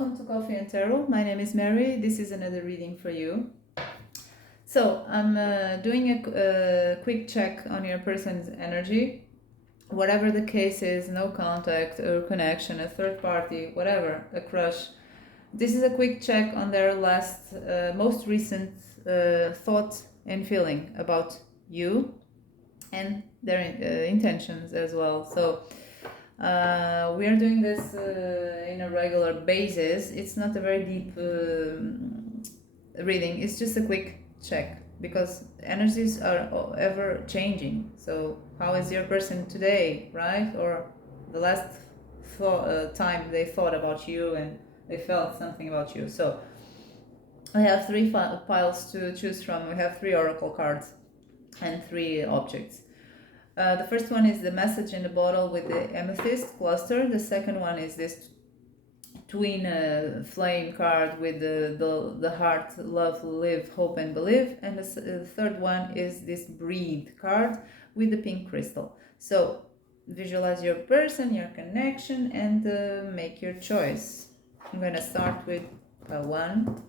welcome to Coffee and Tarot. My name is Mary. This is another reading for you. So I'm doing a quick check on your person's energy. Whatever the case is, no contact or connection, a third party, whatever, a crush. This is a quick check on their most recent thought and feeling about you and their intentions as well. So we are doing this in a regular basis. It's not a very deep reading. It's just a quick check because energies are ever changing. So how is your person today, right? Or the last time they thought about you and they felt something about you. So I have three piles to choose from. We have 3 oracle cards and 3 objects. The first one is the message in the bottle with the amethyst cluster. The second one is this twin flame card with the heart, love, live, hope and believe. And the third one is this breathe card with the pink crystal. So visualize your person, your connection, and make your choice. I'm going to start with pile 1.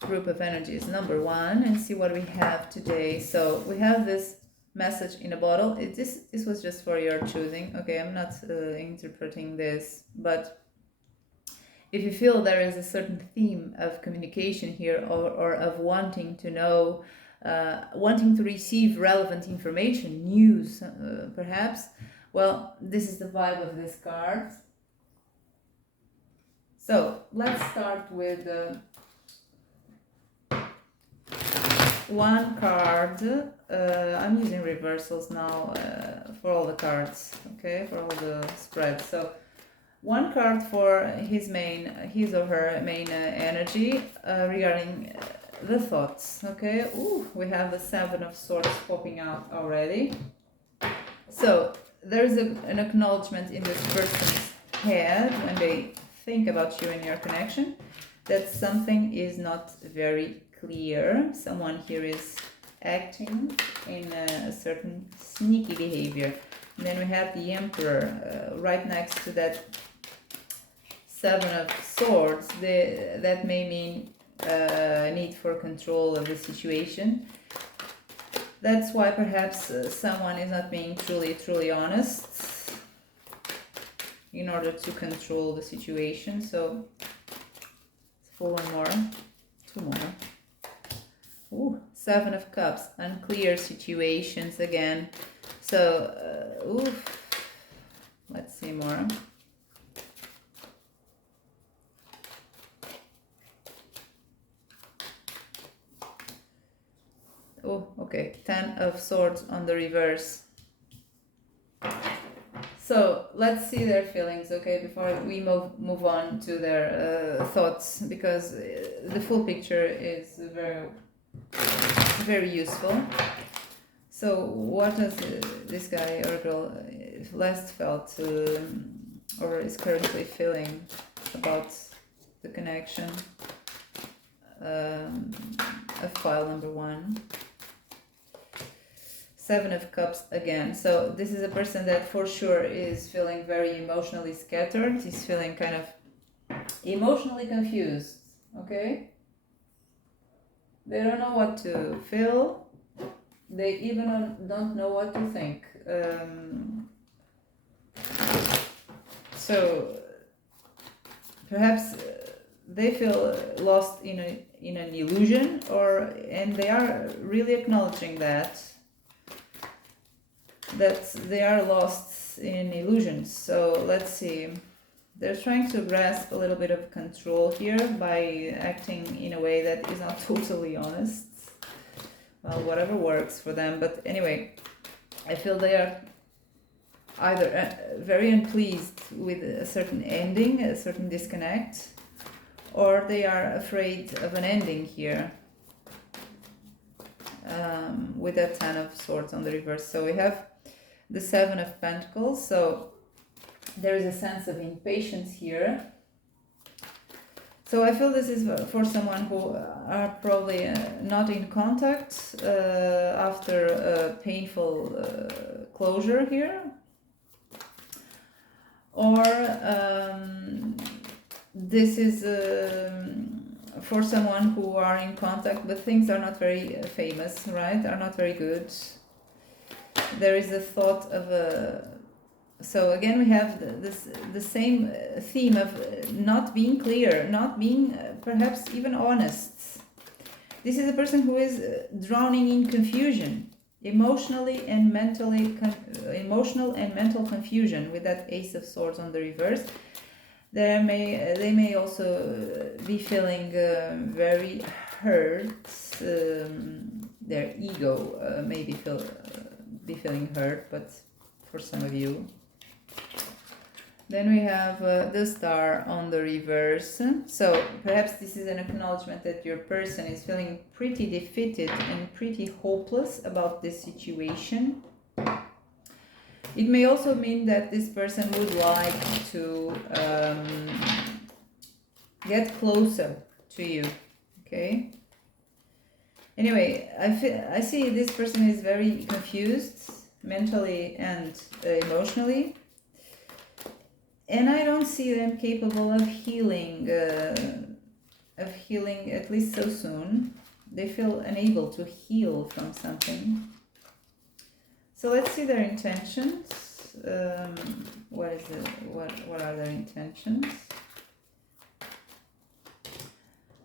Group of energies number 1 and see what we have today. So we have this message in a bottle. This was just for your choosing. Okay, I'm not interpreting this, but if you feel there is a certain theme of communication here or of wanting to know, wanting to receive relevant information, news perhaps, well, this is the vibe of this card. So let's start with one card. I'm using reversals now for all the cards, okay, for all the spreads. So one card for his or her main energy regarding the thoughts, okay. Ooh, we have the 7 of Swords popping out already. So there's an acknowledgement in this person's head when they think about you and your connection that something is not very clear. Someone here is acting in a certain sneaky behavior. And then we have the Emperor right next to that 7 of Swords. That may mean need for control of the situation. That's why perhaps someone is not being truly honest in order to control the situation. So for one more, 2 more. Ooh, 7 of Cups, unclear situations again. So, let's see more. Oh, okay, 10 of Swords on the reverse. So let's see their feelings, okay, before we move on to their thoughts, because the full picture is very useful. So what does this guy or girl last felt or is currently feeling about the connection of file number 1? 7 of Cups again. So this is a person that for sure is feeling very emotionally scattered. He's feeling kind of emotionally confused, okay? They don't know what to feel. They even don't know what to think. So perhaps they feel lost in an illusion, and they are really acknowledging that they are lost in illusions. So let's see. They're trying to grasp a little bit of control here by acting in a way that is not totally honest. Well, whatever works for them. But anyway, I feel they are either very unpleased with a certain ending, a certain disconnect, or they are afraid of an ending here with that 10 of Swords on the reverse. So we have the 7 of Pentacles. So there is a sense of impatience here. So I feel this is for someone who are probably not in contact after a painful closure here, or this is for someone who are in contact, but things are not very famous, right? Are not very good. There is a thought of a... So again, we have the same theme of not being clear, not being perhaps even honest. This is a person who is drowning in confusion, emotional and mental confusion with that Ace of Swords on the reverse. They may also be feeling very hurt. Their ego may be feeling hurt, but for some of you. Then we have the Star on the reverse. So perhaps this is an acknowledgement that your person is feeling pretty defeated and pretty hopeless about this situation. It may also mean that this person would like to get closer to you, okay? Anyway, I see this person is very confused mentally and emotionally. And I don't see them capable of healing at least so soon. They feel unable to heal from something. So let's see their intentions. What are their intentions?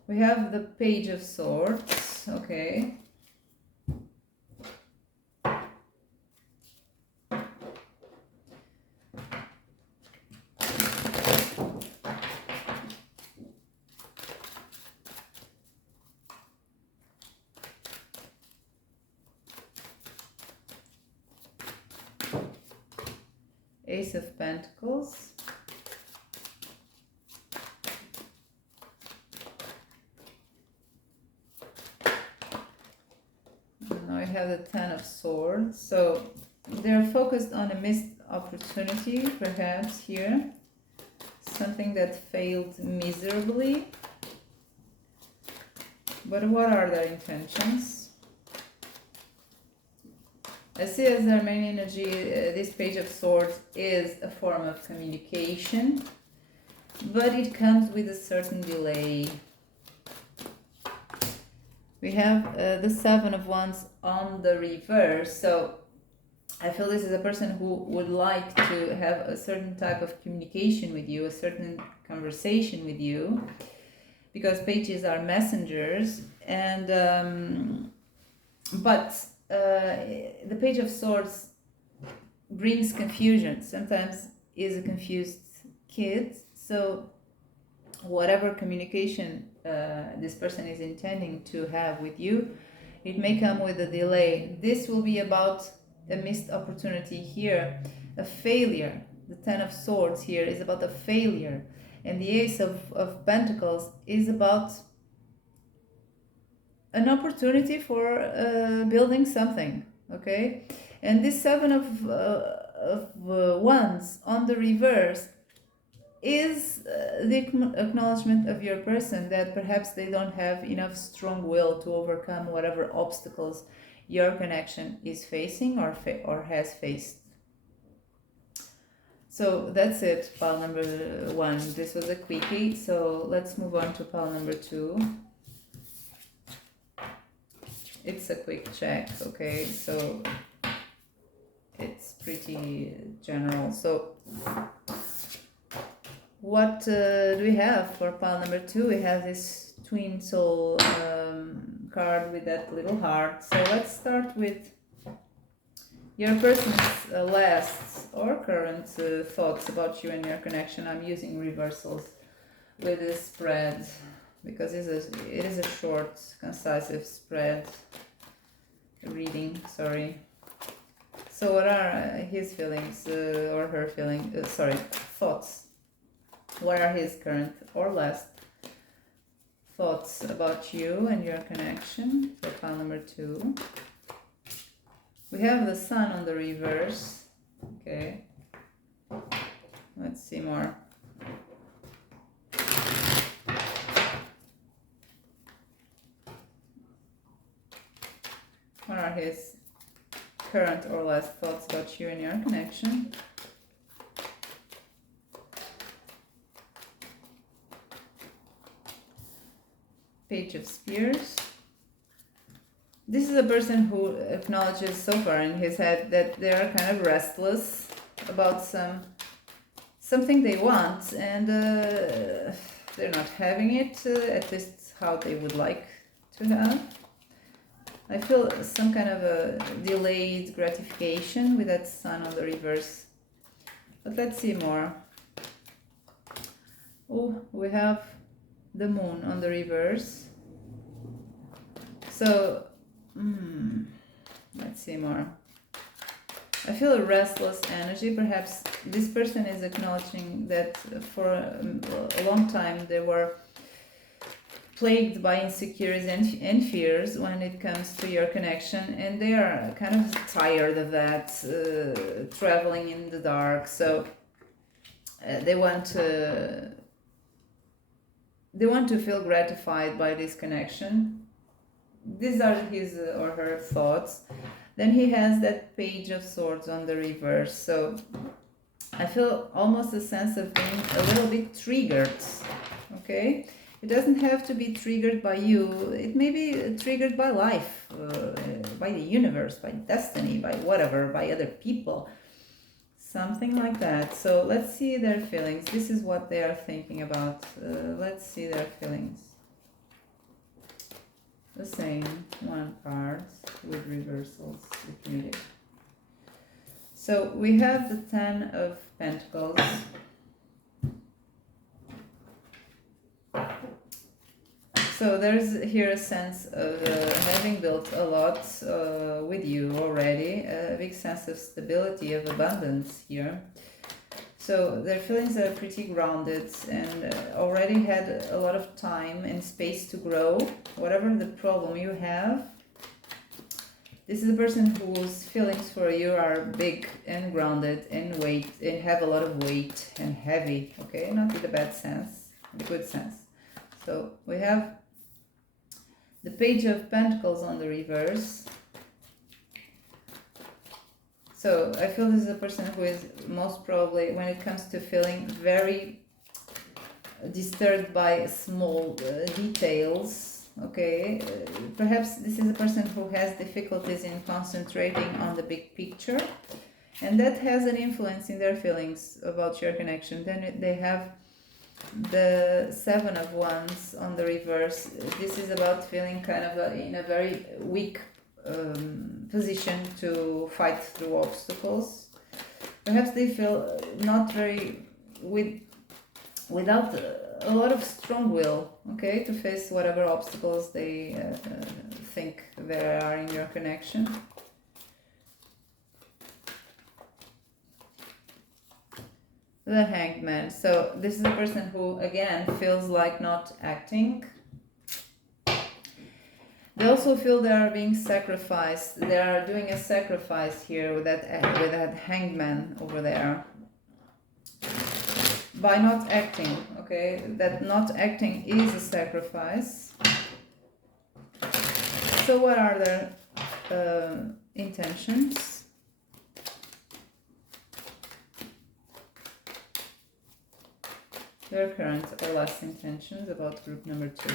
We have the Page of Swords, okay. Ace of Pentacles. And now I have the Ten of Swords. So they're focused on a missed opportunity, perhaps here. Something that failed miserably. But what are their intentions? I see as their main energy, this Page of Swords is a form of communication, but it comes with a certain delay. We have the Seven of Wands on the reverse, so I feel this is a person who would like to have a certain type of communication with you, a certain conversation with you, because pages are messengers, and but the Page of Swords brings confusion. Sometimes is a confused kid, so whatever communication this person is intending to have with you, it may come with a delay. This will be about a missed opportunity here, a failure. The Ten of Swords here is about a failure, and the Ace of Pentacles is about an opportunity for building something, okay? And this Seven of Wands on the reverse is the acknowledgement of your person that perhaps they don't have enough strong will to overcome whatever obstacles your connection is facing or has faced. So that's it, pile number 1. This was a quickie, so let's move on to pile number 2. It's a quick check, okay, so it's pretty general. So what do we have for pile number 2? We have this Twin Soul card with that little heart. So let's start with your person's last or current thoughts about you and your connection. I'm using reversals with this spread because it is a short, concise spread reading, sorry. So what are his feelings or her feelings, thoughts? What are his current or last thoughts about you and your connection for pile number 2? We have the Sun on the reverse, okay. Let's see more. What are his current or last thoughts about you and your connection? Page of Spears. This is a person who acknowledges so far in his head that they are kind of restless about something they want, and they're not having it, at least how they would like to have. I feel some kind of a delayed gratification with that Sun on the reverse. But let's see more. Oh, we have the Moon on the reverse. So, let's see more. I feel a restless energy. Perhaps this person is acknowledging that for a long time they were plagued by insecurities and fears when it comes to your connection, and they are kind of tired of that, traveling in the dark. So they want to feel gratified by this connection. These are his or her thoughts. Then he has that Page of Swords on the reverse. So I feel almost a sense of being a little bit triggered. Okay? It doesn't have to be triggered by you. It may be triggered by life, by the universe, by destiny, by whatever, by other people. Something like that. So let's see their feelings. This is what they are thinking about. Let's see their feelings. The same one card with reversals if needed. So we have the Ten of Pentacles. So there's here a sense of having built a lot with you already, a big sense of stability, of abundance here. So their feelings are pretty grounded and already had a lot of time and space to grow. Whatever the problem you have, this is a person whose feelings for you are big and grounded and weight and have a lot of weight and heavy, okay? Not in the bad sense, in the good sense. So we have the Page of Pentacles on the reverse. So I feel this is a person who is most probably, when it comes to feeling, very disturbed by small details, okay? Perhaps this is a person who has difficulties in concentrating on the big picture, and that has an influence in their feelings about your connection. Then they have the Seven of Wands on the reverse. This is about feeling kind of in a very weak position to fight through obstacles. Perhaps they feel not very without a lot of strong will, okay, to face whatever obstacles they think there are in your connection. The Hanged Man. So this is a person who again feels like not acting. They also feel they are being sacrificed. They are doing a sacrifice here with that Hanged Man over there by not acting, okay? That not acting is a sacrifice. So what are their intentions? Their current or last intentions about group number 2.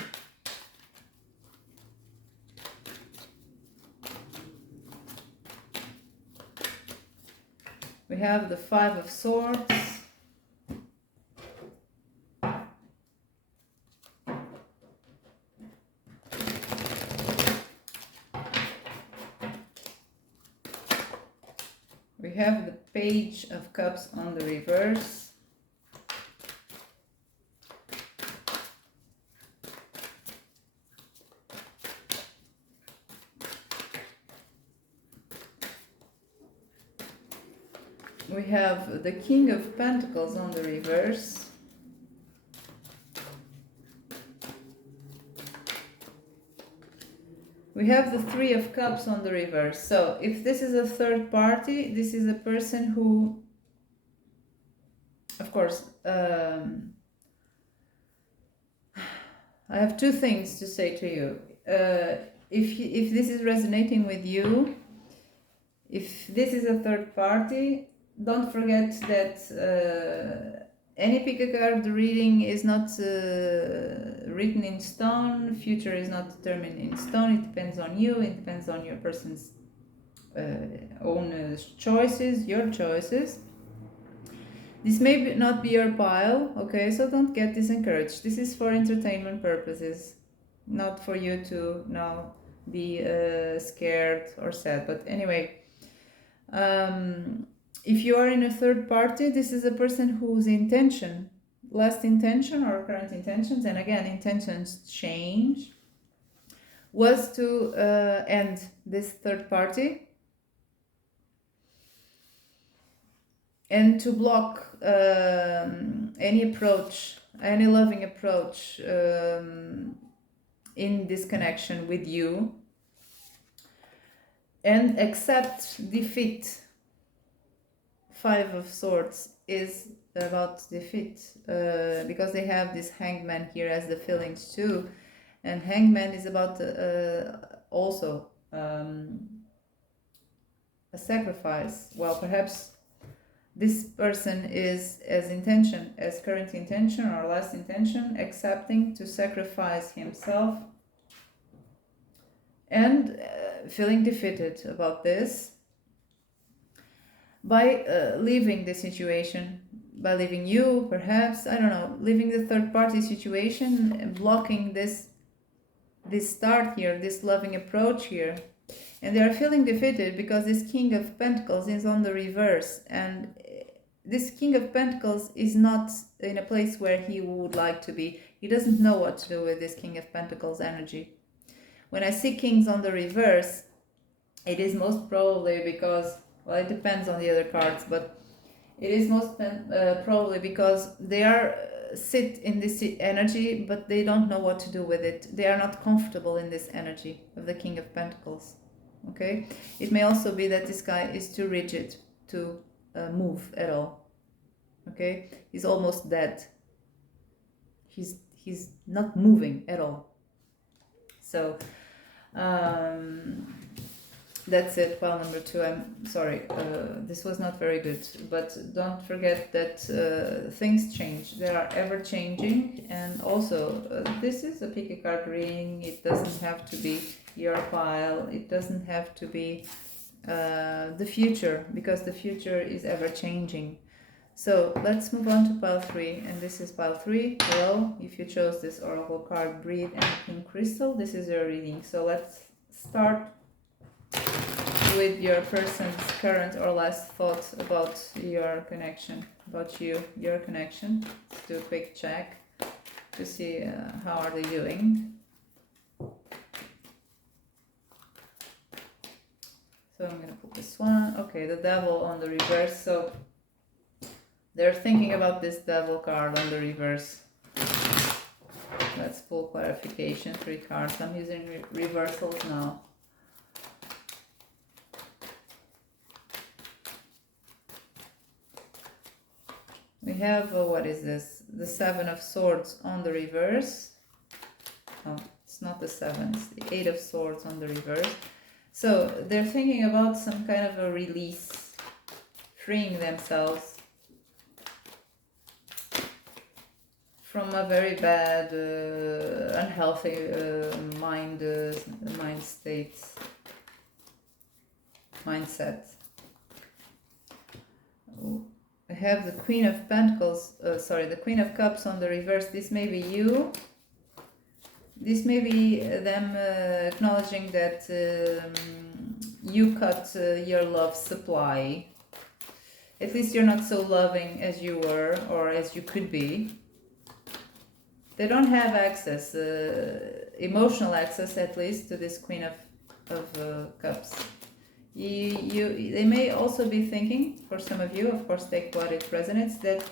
We have the Five of Swords. We have the Page of Cups on the reverse. We have the King of Pentacles on the reverse. We have the Three of Cups on the reverse. So if this is a third party, this is a person who, of course, I have two things to say to you. If this is resonating with you, if this is a third party, don't forget that any pick a card reading is not written in stone. Future is not determined in stone. It depends on you. It depends on your person's own choices, your choices. This may not be your pile, okay? So don't get disencouraged. This is for entertainment purposes, not for you to now be scared or sad. But anyway, if you are in a third party, this is a person whose intention, last intention or current intentions, and again, intentions change, was to end this third party and to block any approach, any loving approach in this connection with you, and accept defeat. Five of Swords is about defeat because they have this Hangman here as the feelings too, and Hangman is about also a sacrifice. Well, perhaps this person is as intention, as current intention or last intention, accepting to sacrifice himself and feeling defeated about this by leaving the situation, by leaving you, perhaps, I don't know, leaving the third party situation and blocking this start here, this loving approach here. And they are feeling defeated because this King of Pentacles is on the reverse, and this King of Pentacles is not in a place where he would like to be. He doesn't know what to do with this King of Pentacles energy. When I see kings on the reverse, it is most probably because, well, it depends on the other cards, but it is most probably because they are sit in this energy, but they don't know what to do with it. They are not comfortable in this energy of the King of Pentacles. Okay, it may also be that this guy is too rigid to move at all. Okay, he's almost dead. He's not moving at all. So that's it. Pile number 2. I'm sorry, this was not very good, but don't forget that things change. They are ever changing, and also this is a pick a card reading. It doesn't have to be your pile. It doesn't have to be the future, because the future is ever changing. So let's move on to pile 3, and this is pile 3. Hello, if you chose this oracle card, breathe and pink crystal, this is your reading. So let's start with your person's current or last thoughts about your connection, about you, your connection. Let's do a quick check to see how are they doing. So I'm going to put this one. Okay, the devil on the reverse. So they're thinking about this devil card on the reverse. Let's pull clarification. 3 cards. I'm using reversals now. We have, what is this? The 7 of Swords on the reverse. Oh, it's not the 7, it's the 8 of Swords on the reverse. So they're thinking about some kind of a release, freeing themselves from a very bad, unhealthy mindset. I have the Queen of Pentacles, the Queen of Cups on the reverse. This may be you. This may be them acknowledging that you cut your love supply. At least you're not so loving as you were or as you could be. They don't have access, emotional access at least, to this Queen of Cups. They may also be thinking, for some of you, of course take what it resonates, that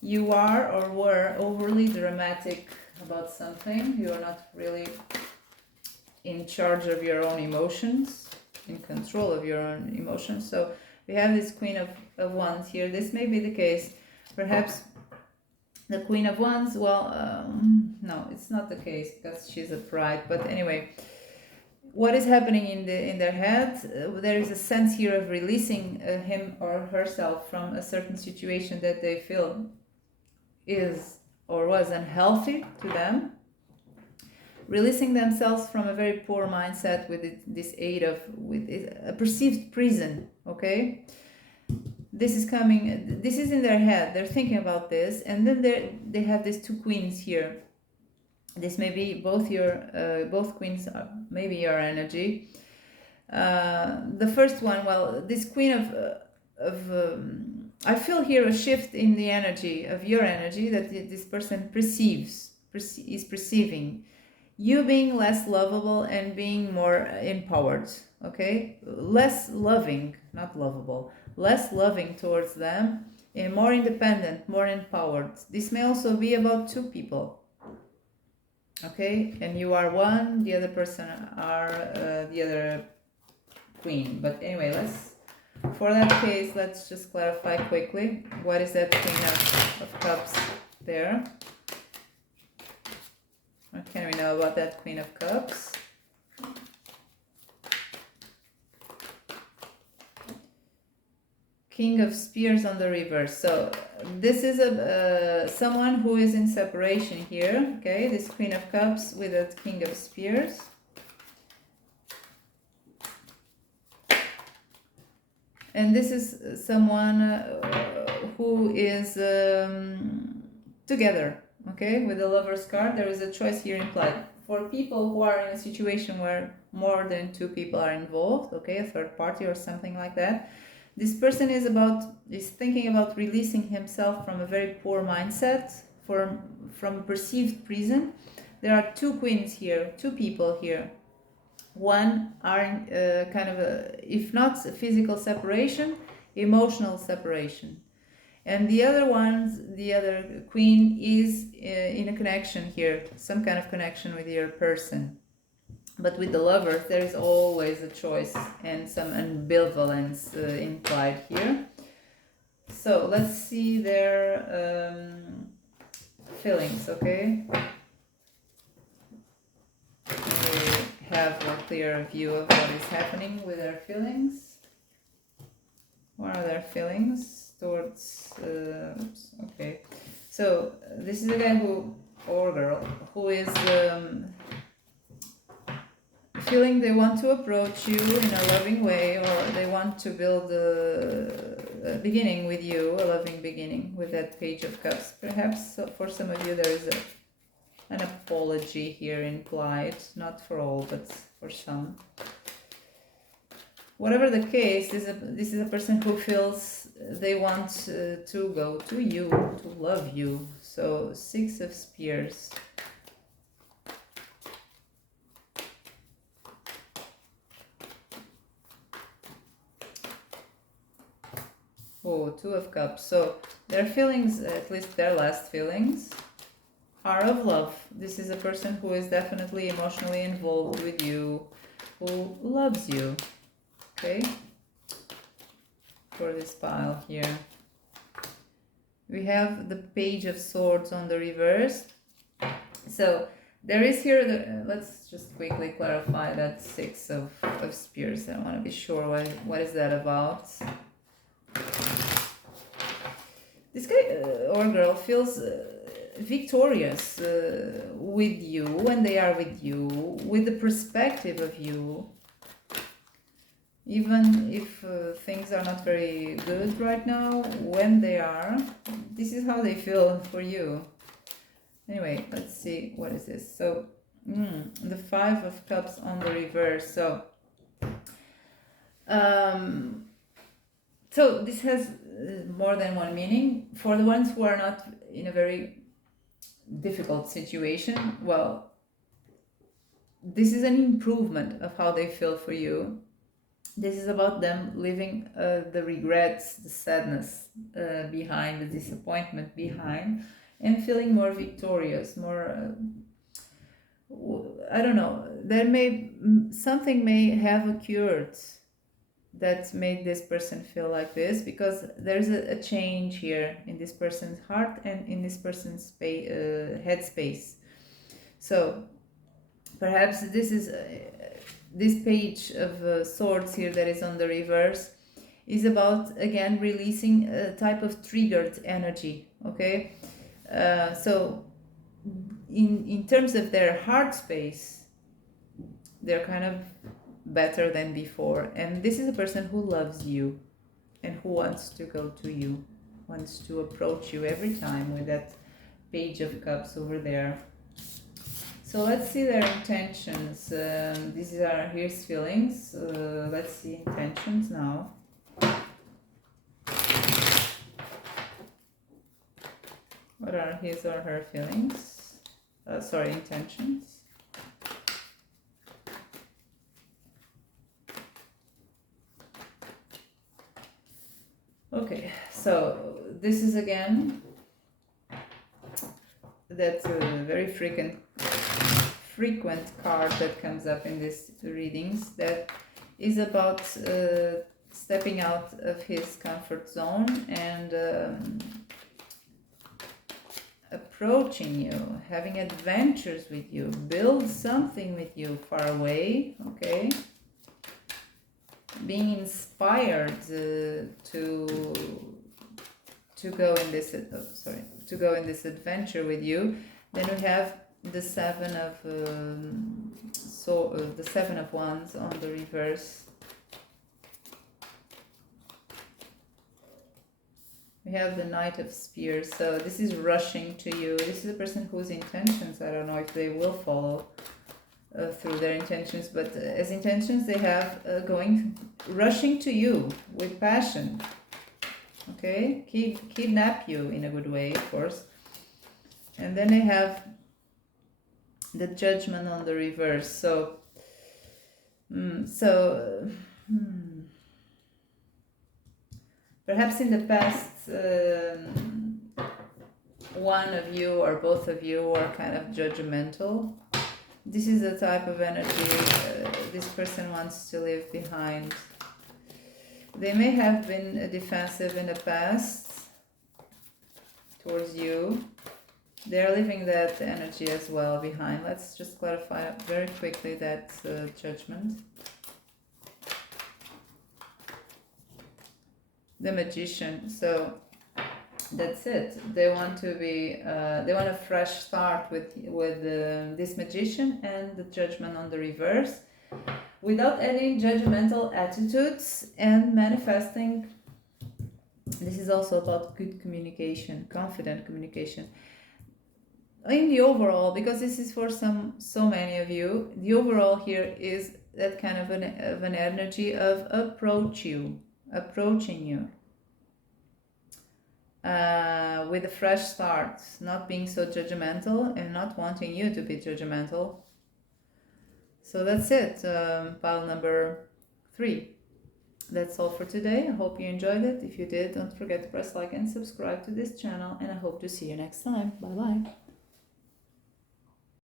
you are or were overly dramatic about something. You are not really in charge of your own emotions, in control of your own emotions. So we have this Queen of Wands here. This may be the case. Perhaps the Queen of Wands, well, no, it's not the case because she's a bride. But anyway, what is happening in their head? There is a sense here of releasing him or herself from a certain situation that they feel is or was unhealthy to them, releasing themselves from a very poor mindset with this aid of with a perceived prison. Okay, this is coming, this is in their head, they're thinking about this, and then they have these two queens here. This may be both your both queens are maybe your energy. The first one, well, this queen of I feel here a shift in the energy of your energy that this person is perceiving you being less lovable and being more empowered. Okay, less loving, not lovable, less loving towards them, and more independent, more empowered. This may also be about two people. Okay, and you are one, the other person are the other queen. But anyway, for that case, let's just clarify quickly. What is that Queen of Cups there? What can we know about that Queen of Cups? King of Spears on the reverse. So this is someone who is in separation here. Okay, this Queen of Cups with that King of Spears. And this is someone who is together, okay, with the Lover's card. There is a choice here implied. For people who are in a situation where more than two people are involved, okay, a third party or something like that, this person is thinking about releasing himself from a very poor mindset, from perceived prison. There are two queens here, two people here. One are kind of if not physical separation, emotional separation, and the other queen is in a connection here, some kind of connection with your person. But with the Lovers, there is always a choice and some ambivalence implied here. So let's see their feelings, okay? Have a clear view of what is happening with their feelings. What are their feelings towards okay, so this is a guy or girl who is feeling they want to approach you in a loving way, or they want to build a beginning with you, a loving beginning with that Page of Cups. Perhaps for some of you there is an apology here implied, not for all, but for some. Whatever the case, this is a person who feels they want to go to you, to love you. So 6 of Spears. Oh, 2 of Cups. So their feelings, at least their last feelings, are of love. This is a person who is definitely emotionally involved with you, who loves you. Okay? For this pile here. We have the Page of Swords on the reverse. So there is here, let's just quickly clarify that 6 of Spears. I want to be sure what is that about. This guy or girl feels victorious with you when they are with you, with the perspective of you, even if things are not very good right now. When they are, this is how they feel for you. Anyway, let's see, what is this? So the 5 of Cups on the reverse. So so this has more than one meaning. For the ones who are not in a very difficult situation, well, this is an improvement of how they feel for you. This is about them leaving the regrets, the sadness behind, the disappointment behind, and feeling more victorious, more I don't know, something may have occurred that made this person feel like this, because there's a change here in this person's heart and in this person's headspace. So perhaps this is this Page of Swords here that is on the reverse is about, again, releasing a type of triggered energy. Okay, So in terms of their heart space, they're kind of better than before. And this is a person who loves you and who wants to go to you, wants to approach you every time with that Page of Cups over there. So let's see their intentions. These are his feelings. Let's see intentions now. What are his or her feelings? Intentions. Okay, so this is again that very frequent card that comes up in these readings, that is about stepping out of his comfort zone and approaching you, having adventures with you, build something with you far away, okay? Being inspired to go in this to go in this adventure with you. Then we have the Seven of the Seven of Wands on the reverse. We have the Knight of Spears. So this is rushing to you. This is a person whose intentions, I don't know if they will follow through their intentions, but as intentions they have rushing to you with passion. Okay, kidnap you in a good way, of course. And then they have the Judgment on the reverse. So perhaps in the past one of you or both of you are kind of judgmental. This is the type of energy this person wants to leave behind. They may have been defensive in the past towards you. They're leaving that energy as well behind. Let's just clarify very quickly that Judgment. The Magician. So that's it. They want to be. They want a fresh start with this Magician and the Judgment on the reverse, without any judgmental attitudes and manifesting. This is also about good communication, confident communication. In the overall, because this is for so many of you, the overall here is that kind of an energy of approaching you. With a fresh start, not being so judgmental and not wanting you to be judgmental. So that's it, pile number 3. That's all for today. I hope you enjoyed it. If you did, don't forget to press like and subscribe to this channel, and I hope to see you next time. Bye bye.